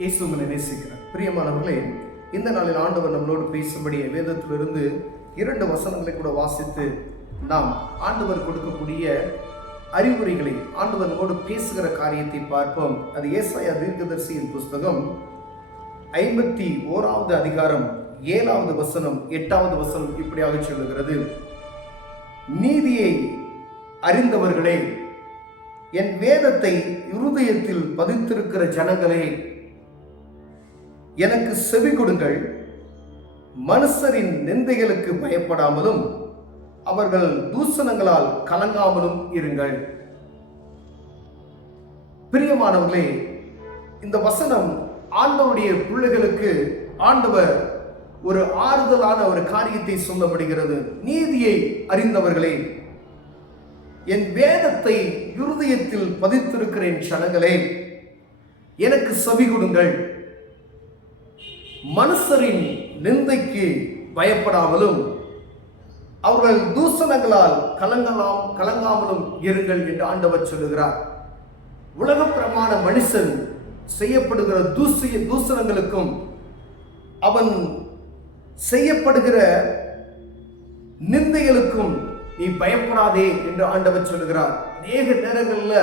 இயேசு உங்களை நேசிக்கிறார். பிரியமானவர்களே, இந்த நாளில் ஆண்டவர் நம்மளோடு பேசும்படி வேதத்திலிருந்து 2 வசனங்களை கூட வாசித்து நாம் ஆண்டவர் கொடுக்கக்கூடிய அறிவுரைகளை, ஆண்டவர் நம்மோடு பேசுகிற காரியத்தை பார்ப்போம். அது ஏசாயா தீர்க்கதரிசியின் புஸ்தகம் 51வது அதிகாரம் 7வது வசனம் 8வது வசனம் இப்படியாக சொல்லுகிறது: நீதியை அறிந்தவர்களே, என் வேதத்தை இருதயத்தில் பதித்திருக்கிற ஜனங்களே, எனக்கு செவி கொடுங்கள். மனுஷரின் நிந்தைகளுக்கு பயப்படாமலும் அவர்கள் தூஷணங்களால் கலங்காமலும் இருங்கள். பிரியமானவர்களே, இந்த வசனம் ஆண்டவருடைய பிள்ளைகளுக்கு ஆண்டவர் ஒரு ஆறுதலான ஒரு காரியத்தை சொல்லப்படுகிறது. நீதியை அறிந்தவர்களே, என் வேதத்தை இருதயத்தில் பதித்திருக்கிறேன் ஜனங்களே, எனக்கு செவி கொடுங்கள். மனுஷரின் நிந்தைக்கு பயப்படாமலும் அவர்கள் தூஷணங்களால் கலங்காமலும் இருங்கள் என்று ஆண்டவர் சொல்லுகிறார். உலக பிரமாண மனுஷன் செய்யப்படுகிற தூஷணங்களுக்கும் அவன் செய்யப்படுகிற நிந்தைகளுக்கும் நீ பயப்படாதே என்று ஆண்டவர் சொல்லுகிறார். அநேக நேரங்களில்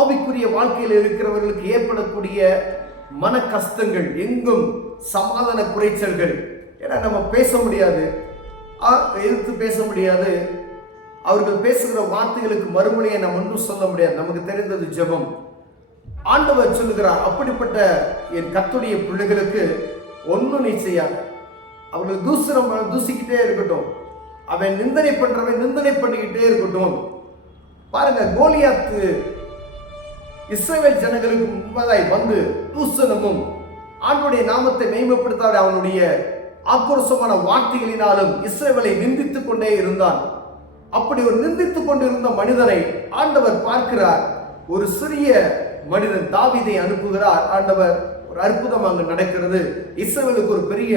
ஆவிக்குரிய வாழ்க்கையில் இருக்கிறவர்களுக்கு ஏற்படக்கூடிய மன கஷ்டங்கள், எங்கும் சமாதான குறைச்சல்கள். ஏன்னா நம்ம பேச முடியாது, எதிர்த்து பேச முடியாது. அவர்கள் பேசுகிற வார்த்தைகளுக்கு மறுமொழியை நம்ம ஒன்றும் சொல்ல முடியாது. நமக்கு தெரிந்தது ஜெபம். ஆண்டவர் சொல்லுகிறார், அப்படிப்பட்ட என் கர்த்தருடைய பிள்ளைகளுக்கு ஒன்றும் நீ செய்யாத. அவர்கள் தூசிக்கிட்டே இருக்கட்டும், அவன் நிந்தனை பண்றவன் நிந்தனை பண்ணிக்கிட்டே இருக்கட்டும். பாருங்க, கோலியாத்து இஸ்ரவேல் ஜனங்களுக்கு முன்பதாய் வந்து தூஷணமும் ஆண்டவருடைய நாமத்தை மேம்படுத்தாத அவனுடைய ஆக்ரோஷமான வார்த்தைகளினாலும் இஸ்ரவேலை நிந்தித்துக் கொண்டே இருந்தான். அப்படி ஒரு நிந்தித்துக் கொண்டிருந்த மனிதனை ஆண்டவர் பார்க்கிறார். ஒரு சிறிய மனிதன் தாவீதை அனுப்புகிறார். ஆண்டவர் ஒரு அற்புதம் அங்கு நடக்கிறது. இஸ்ரவேலுக்கு ஒரு பெரிய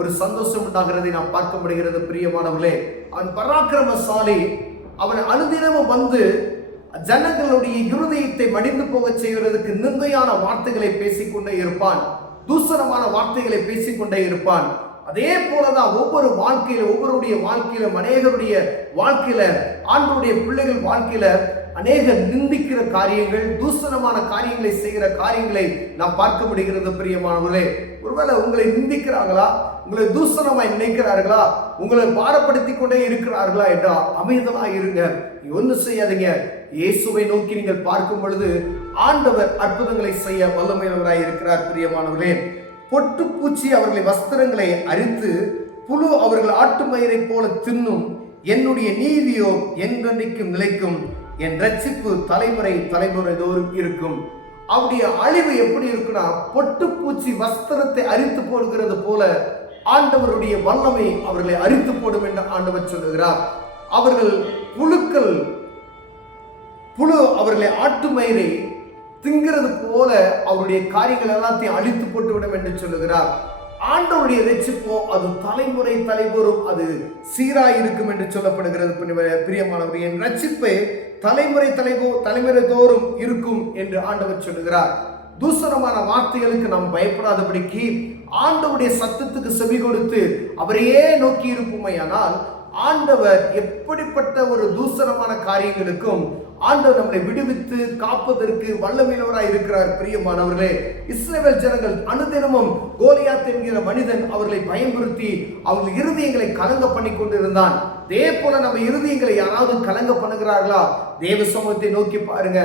ஒரு சந்தோஷம் உண்டாகிறதை நாம் பார்க்க முடிகிறது. பிரியமானவர்களே, அவன் பராக்கிரமசாலி. அவன் அனுதினமும் வந்து ஜனங்களுடைய இருதயத்தை மடிந்து போக செய்வதற்கு நிந்தையான வார்த்தைகளை பேசிக்கொண்டே இருப்பான், தூஷணமான வார்த்தைகளை பேசிக்கொண்டே இருப்பான். அதே போலதான் ஒவ்வொரு வாழ்க்கையிலும் அநேகருடைய வாழ்க்கையில, ஆண்டவருடைய பிள்ளைகள் வாழ்க்கையில அநேக நிந்திக்கிற காரியங்கள், தூஷணமான காரியங்களை செய்கிற காரியங்களை நாம் பார்க்க முடிகிறது. பிரியமானவர்களே, ஒருவேளை உங்களை நிந்திக்கிறாங்களா, உங்களை தூஷணமாய் நினைக்கிறார்களா, உங்களை பாரப்படுத்தி கொண்டே இருக்கிறார்களா என்றா அமைதலா இருங்க. ஒன்றும் செய்யாதீங்க. இயேசுவை நோக்கி நீங்கள் பார்க்கும் பொழுது ஆண்டவர் அற்புதங்களை செய்ய வல்லமையுள்ளவராய் இருக்கிறார். பிரியமானவர்களே, பொட்டு பூச்சி அவர்களை வஸ்திரங்களை அரித்து புழு அவர்கள் ஆட்டு மயிரை போல தின்னும். என்னுடைய நீதியோ என்றென்றைக்கும் நிலைக்கும். என் ரட்சிப்பு தலைமுறை தோறும் இருக்கும். அவருடைய அழிவு எப்படி இருக்குன்னா, பொட்டு பூச்சி வஸ்திரத்தை அரித்து போடுகிறது போல ஆண்டவருடைய வல்லமை அவர்களை அரித்து போடும் என்று ஆண்டவர் சொல்லுகிறார். அவர்கள் புழு அவர்களை ஆட்டு மயிரை திங்கிறது போல அவருடைய காரியங்கள் எல்லாத்தையும் அழித்து போட்டுவிடும் என்று சொல்லுகிறார். ஆண்டவருடைய ரட்சிப்போ அது தலைமுறைதோறும் அது சீராய் இருக்கும் என்று சொல்லப்படுகிறது. பிரியமானவர்கள், என் ரட்சிப்பை தலைமுறை தோறும் இருக்கும் என்று ஆண்டவர் சொல்லுகிறார். தூஷணமான வார்த்தைகளுக்கு நாம் பயப்படாதபடிக்கு ஆண்டவருடைய சத்தத்துக்கு செவி கொடுத்து அவரையே நோக்கி இருப்போமையானால் ஆண்டவர் எப்படிப்பட்ட ஒரு தூஷணமான காரியங்களுக்கும் ஆண்டவர் நம்மளை விடுவித்து காப்பதற்கு வல்லமையுள்ளவராய் இருக்கிறார். பிரியமானவர்களே, இஸ்ரவேல் ஜனங்கள் அனுதினமும் கோலியாத் என்கிற மனிதன் அவர்களை பயன்படுத்தி அவர்கள் இருதயங்களை கலங்க பண்ணி கொண்டிருந்தான். அதே போல நம்ம இருதயங்களை யாராவது கலங்க பண்ணுகிறார்களா? தேவ சமூகத்தை நோக்கி பாருங்க.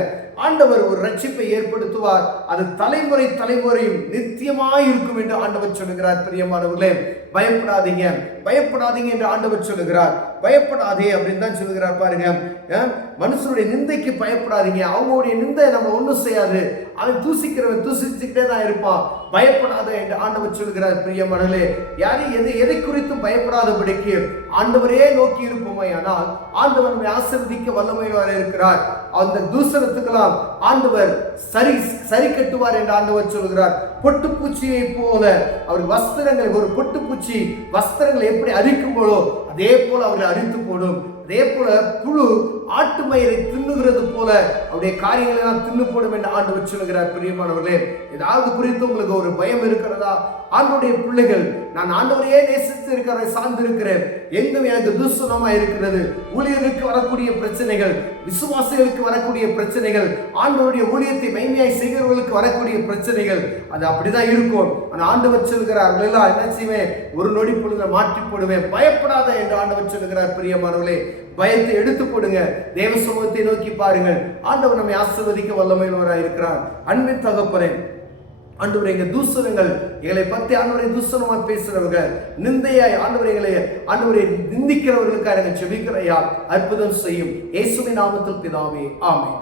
ஆண்டவர் ஒரு ரட்சிப்பை ஏற்படுத்துவார். அது தலைமுறையும் நித்தியமாய் இருக்கும் என்று ஆண்டவர் சொல்லுகிறார். பிரியமானவர்களே, பயப்படாதீங்க என்று ஆண்டவர் சொல்லுகிறார். பயப்படாதே அப்படின்னு தான் சொல்லுகிறார். பாருங்க, மனுஷனுடைய நிந்தைக்கு பயப்படாதீங்க. அவங்களுடைய நிந்தை நம்ம ஒன்றும் செய்யாது. அவன் தூசிக்கிட்டே தான் இருப்பான். பயப்படாத என்று ஆண்டவர் சொல்லுகிறார். பிரியமானவர்களே, யாரையும் எதை குறித்தும் பயப்படாதபடிக்கு ஆண்டவரே நோக்கி இருப்போமே, ஆனால் ஆண்டவர் நம்மை ஆசீர்வதிக்க வல்லமையுள்ளவராய் இருக்கிறார். அந்த தூஷணத்துக்கெல்லாம் ஆண்டவர் சரி கட்டுவார் என்று ஆண்டவர் சொல்கிறார். பொட்டுப்பூச்சியை போல அவர் வஸ்திரங்களை, ஒரு பொட்டுப்பூச்சி வஸ்திரங்களை எப்படி அரிக்கும் போதோ அதே போல அவர்கள் அரித்து போடும். அதே போல புழு ஆட்டு மயிரை தின்னுகிறது போல அவருடைய காரியங்களை எல்லாம் தின்னு போடும் என்று ஆண்டவர் சொல்லுகிறார். பிரியமானவர்களே, ஏதாவது குறித்து உங்களுக்கு ஒரு பயம் இருக்கிறதா? ஆண்டவருடைய பிள்ளைகள், நான் ஆண்டவரையே நேசித்து இருக்கிறதை சார்ந்து இருக்கிறேன், எங்கும் எனக்கு துஷ்சனமா இருக்கிறது, ஊழியர்களுக்கு வரக்கூடிய பிரச்சனைகள், விசுவாசிகளுக்கு வரக்கூடிய பிரச்சனைகள், ஆண்டவருடைய ஊழியத்தை மைமையாய் செய்கிறவர்களுக்கு வரக்கூடிய பிரச்சனைகள், அது அப்படிதான் இருக்கும். ஆனால் ஆண்டவர் சொல்கிறார், எல்லாம் என்ன செய்வேன், ஒரு நொடி பொழுது மாற்றி போடுவேன், பயப்படாத என்று ஆண்டவர் சொல்லுகிறார். பிரியமானவர்களே, பயத்தை எடுத்து போடுங்க, தேவ சமூகத்தை நோக்கி பாருங்கள். ஆண்டவர் நம்மை ஆசீர்வதிக்க வல்லமையுள்ளவராய் இருக்கிறார். அன்பின் தகப்பனே, ஆண்டவரே, எங்க தூசணங்கள் எங்களை பற்றி ஆண்டவரை தூசணமா பேசுறவங்க, நிந்தையாய் ஆண்டவரை நிந்திக்கிறவர்களுக்காக செபிக்கிறையா, அற்புதம் செய்யும் இயேசுவின் நாமத்தில் பிதாவே, ஆமென்.